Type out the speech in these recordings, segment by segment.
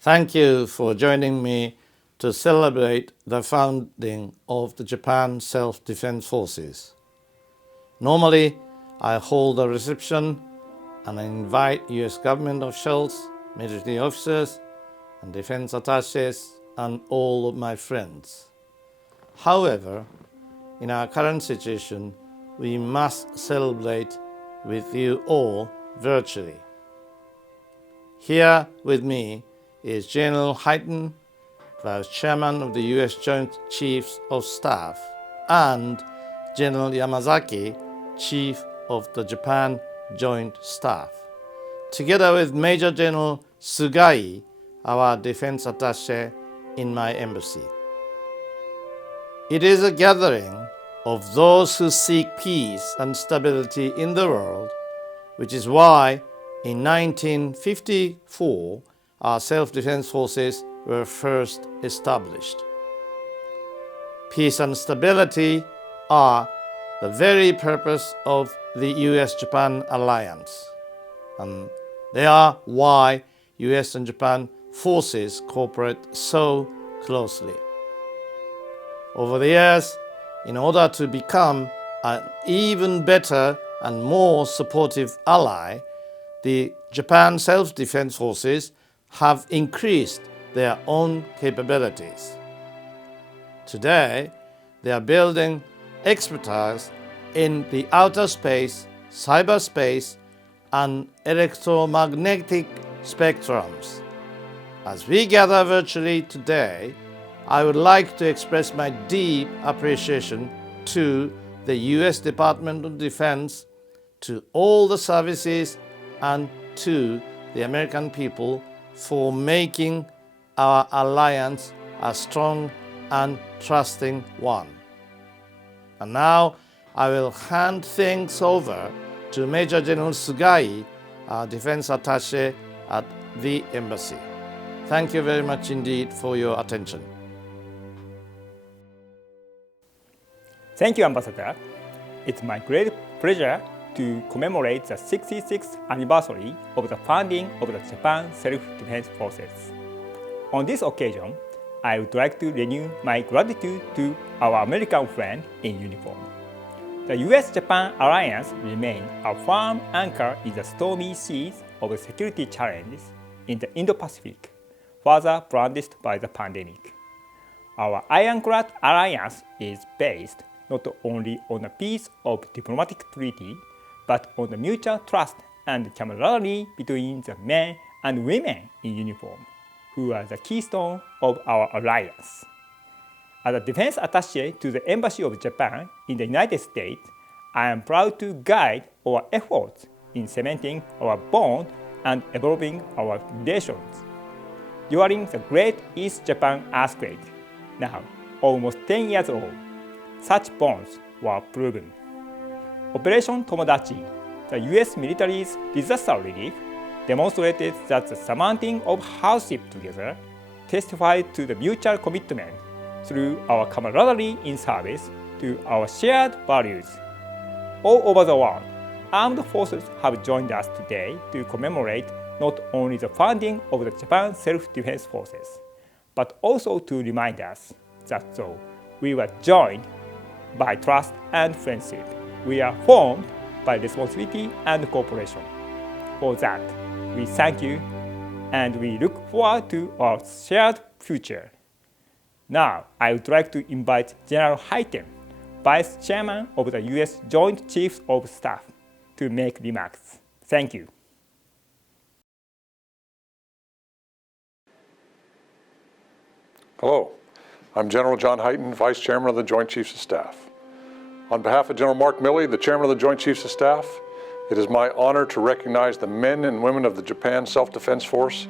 Thank you for joining me to celebrate the founding of the Japan Self-Defense Forces. Normally, I hold a reception and I invite U.S. government officials, military officers, and defense attaches, and all of my friends. However, in our current situation, we must celebrate with you all virtually. Here with me is General Hyten, Vice Chairman of the U.S. Joint Chiefs of Staff, and General Yamazaki, Chief of the Japan Joint Staff, together with Major General Sugai, our defense attaché in my embassy. It is a gathering of those who seek peace and stability in the world, which is why in 1954 our self-defense forces were first established. Peace and stability are the very purpose of the U.S.-Japan alliance, and they are why U.S. and Japan forces cooperate so closely. Over the years, in order to become an even better and more supportive ally, the Japan Self-Defense Forces have increased their own capabilities. Today, they are building expertise in the outer space, cyberspace, and electromagnetic spectrums. As we gather virtually today, I would like to express my deep appreciation to the U.S. Department of Defense, to all the services, and to the American people for making our alliance a strong and trusting one. And now I will hand things over to Major General Sugai, our defense attaché at the embassy. Thank you very much indeed for your attention. Thank you, Ambassador. It's my great pleasure to commemorate the 66th anniversary of the founding of the Japan Self-Defense Forces. On this occasion, I would like to renew my gratitude to our American friend in uniform. The U.S.-Japan alliance remains a firm anchor in the stormy seas of security challenges in the Indo-Pacific, further brandished by the pandemic. Our ironclad alliance is based not only on a piece of diplomatic treaty, but on the mutual trust and camaraderie between the men and women in uniform, who are the keystone of our alliance. As a defense attaché to the Embassy of Japan in the United States, I am proud to guide our efforts in cementing our bond and evolving our relations. During the Great East Japan earthquake, now almost 10 years old, such bonds were proven. Operation Tomodachi, the U.S. military's disaster relief, demonstrated that the surmounting of hardship together testified to the mutual commitment through our camaraderie in service to our shared values. All over the world, armed forces have joined us today to commemorate not only the founding of the Japan Self-Defense Forces, but also to remind us that though we were joined by trust and friendship, we are formed by responsibility and cooperation. For that, we thank you and we look forward to our shared future. Now, I would like to invite General Hyten, Vice Chairman of the U.S. Joint Chiefs of Staff, to make remarks. Thank you. Hello, I'm General John Hyten, Vice Chairman of the Joint Chiefs of Staff. On behalf of General Mark Milley, the Chairman of the Joint Chiefs of Staff, it is my honor to recognize the men and women of the Japan Self-Defense Force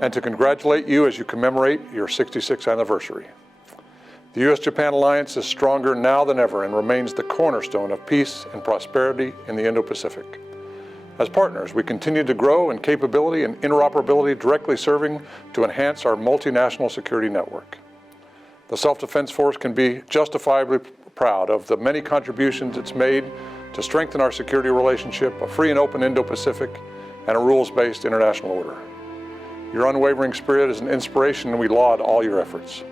and to congratulate you as you commemorate your 66th anniversary. The U.S.-Japan alliance is stronger now than ever and remains the cornerstone of peace and prosperity in the Indo-Pacific. As partners, we continue to grow in capability and interoperability, directly serving to enhance our multinational security network. The Self-Defense Force can be justifiably proud of the many contributions it's made to strengthen our security relationship, a free and open Indo-Pacific, and a rules-based international order. Your unwavering spirit is an inspiration, and we laud all your efforts.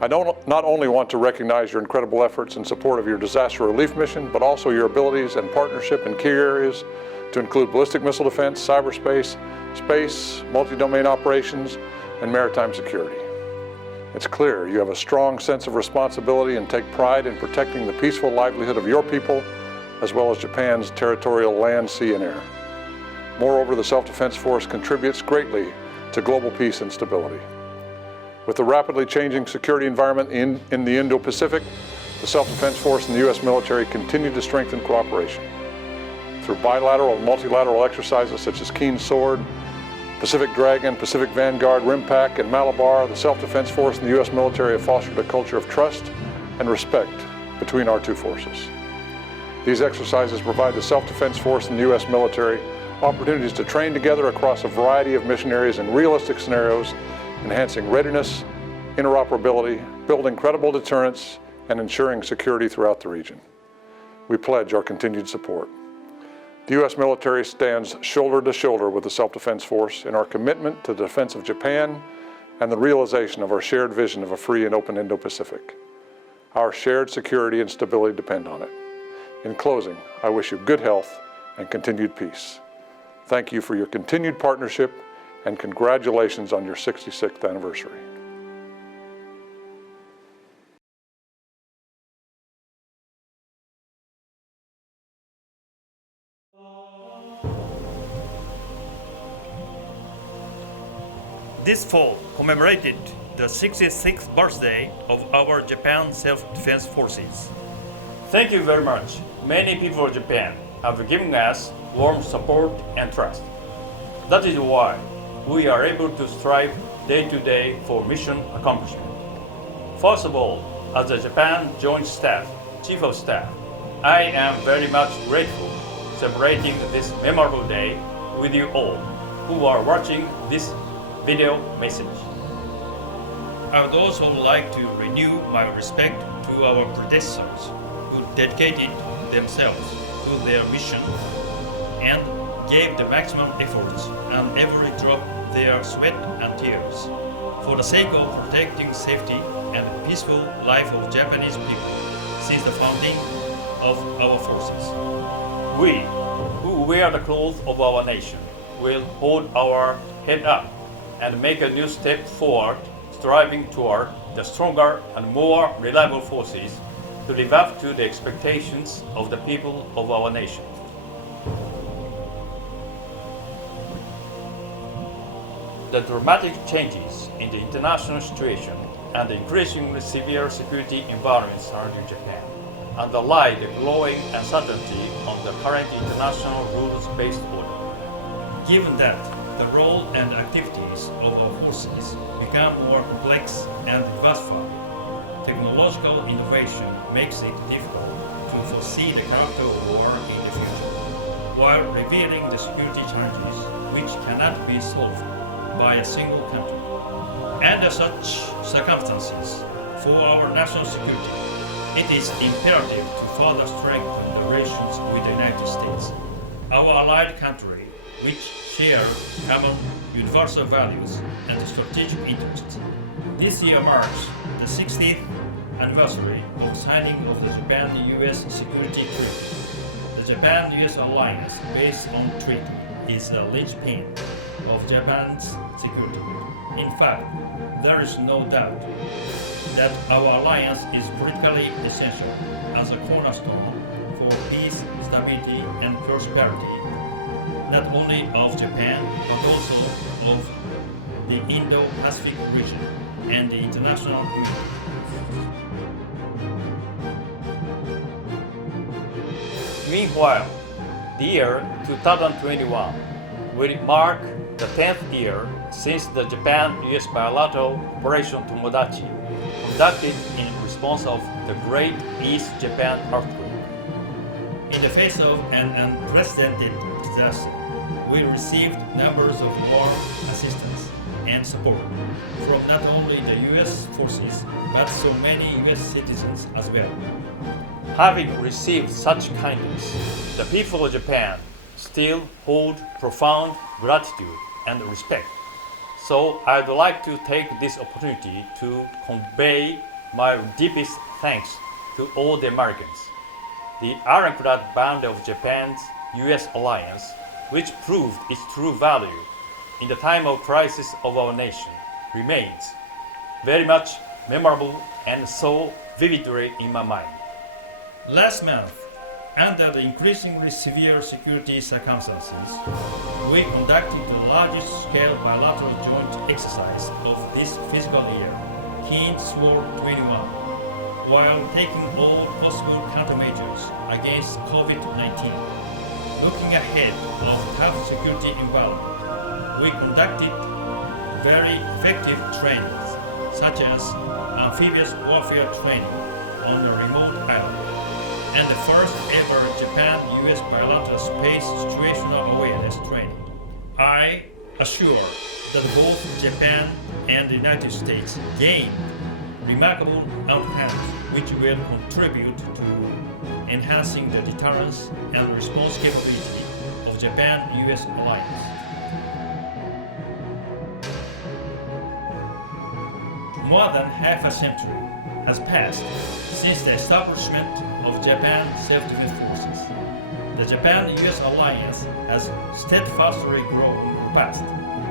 I not only want to recognize your incredible efforts in support of your disaster relief mission, but also your abilities and partnership in key areas to include ballistic missile defense, cyberspace, space, multi-domain operations, and maritime security. It's clear you have a strong sense of responsibility and take pride in protecting the peaceful livelihood of your people, as well as Japan's territorial land, sea, and air. Moreover, the Self-Defense Force contributes greatly to global peace and stability. With the rapidly changing security environment in the Indo-Pacific, the Self-Defense Force and the U.S. military continue to strengthen cooperation. Through bilateral and multilateral exercises such as Keen Sword, Pacific Dragon, Pacific Vanguard, RIMPAC, and Malabar, the Self-Defense Force and the U.S. military have fostered a culture of trust and respect between our two forces. These exercises provide the Self-Defense Force and the U.S. military opportunities to train together across a variety of mission areas in realistic scenarios, enhancing readiness, interoperability, building credible deterrence, and ensuring security throughout the region. We pledge our continued support. The U.S. military stands shoulder to shoulder with the Self-Defense Force in our commitment to the defense of Japan and the realization of our shared vision of a free and open Indo-Pacific. Our shared security and stability depend on it. In closing, I wish you good health and continued peace. Thank you for your continued partnership, and congratulations on your 66th anniversary. This fall commemorated the 66th birthday of our Japan Self-Defense Forces. Thank you very much. Many people of Japan have given us warm support and trust. That is why we are able to strive day to day for mission accomplishment. First of all, as the Japan Joint Staff Chief of Staff, I am very much grateful celebrating this memorable day with you all who are watching this video message. I would also like to renew my respect to our predecessors who dedicated themselves to their mission and gave the maximum efforts and every drop their sweat and tears for the sake of protecting safety and peaceful life of Japanese people since the founding of our forces. We, who wear the clothes of our nation, will hold our head up and make a new step forward, striving toward the stronger and more reliable forces to live up to the expectations of the people of our nation. The dramatic changes in the international situation and the increasingly severe security environment surrounding Japan underlie the growing uncertainty on the current international rules-based order. Given that the role and activities of our forces become more complex and diversified, technological innovation makes it difficult to foresee the character of war in the future, while revealing the security challenges which cannot be solved by a single country. Under such circumstances, for our national security, it is imperative to further strengthen the relations with the United States, our allied country, which share common universal values and strategic interests. This year marks the 60th anniversary of signing of the Japan-US Security Treaty. The Japan-US alliance based on treaty is a linchpin of Japan's security. In fact, there is no doubt that our alliance is critically essential as a cornerstone for peace, stability, and prosperity, not only of Japan, but also of the Indo-Pacific region and the international community. Meanwhile, the year 2021 will mark the 10th year since the Japan-US bilateral Operation Tomodachi, conducted in response of the Great East Japan earthquake. In the face of an unprecedented disaster, we received numbers of more assistance and support from not only the US forces, but so many US citizens as well. Having received such kindness, the people of Japan still hold profound gratitude and respect. So I'd like to take this opportunity to convey my deepest thanks to all the Americans. The ironclad band of Japan's US alliance, which proved its true value in the time of crisis of our nation, remains very much memorable and so vividly in my mind. Last month, under the increasingly severe security circumstances, we conducted the largest scale bilateral joint exercise of this fiscal year, Keen Sword 21, while taking all possible countermeasures against COVID-19. Looking ahead of tough security environment, we conducted very effective trainings, such as amphibious warfare training on a remote island, and the first ever Japan-US bilateral space situational awareness training. I assure that both Japan and the United States gained remarkable outcomes which will contribute to enhancing the deterrence and response capability of Japan-US alliance. More than half a century has passed since the establishment of Japan Self-Defense Forces. The Japan-US alliance has steadfastly grown robust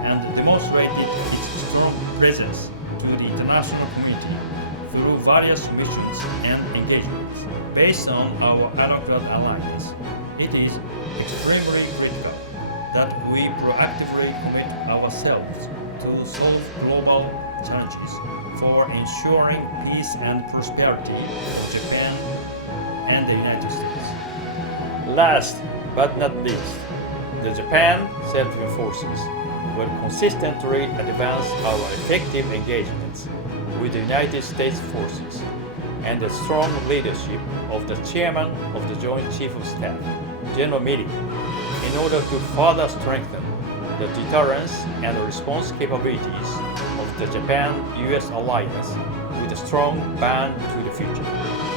and demonstrated its strong presence to the international community through various missions and engagements. Based on our ironclad alliance, it is extremely critical that we proactively commit ourselves to solve global challenges for ensuring peace and prosperity for Japan and the United States. Last but not least, the Japan Self-Defense Forces will consistently advance our effective engagements with the United States forces and the strong leadership of the Chairman of the Joint Chiefs of Staff, General Milley, in order to further strengthen the deterrence and response capabilities of the Japan-US alliance with a strong band to the future.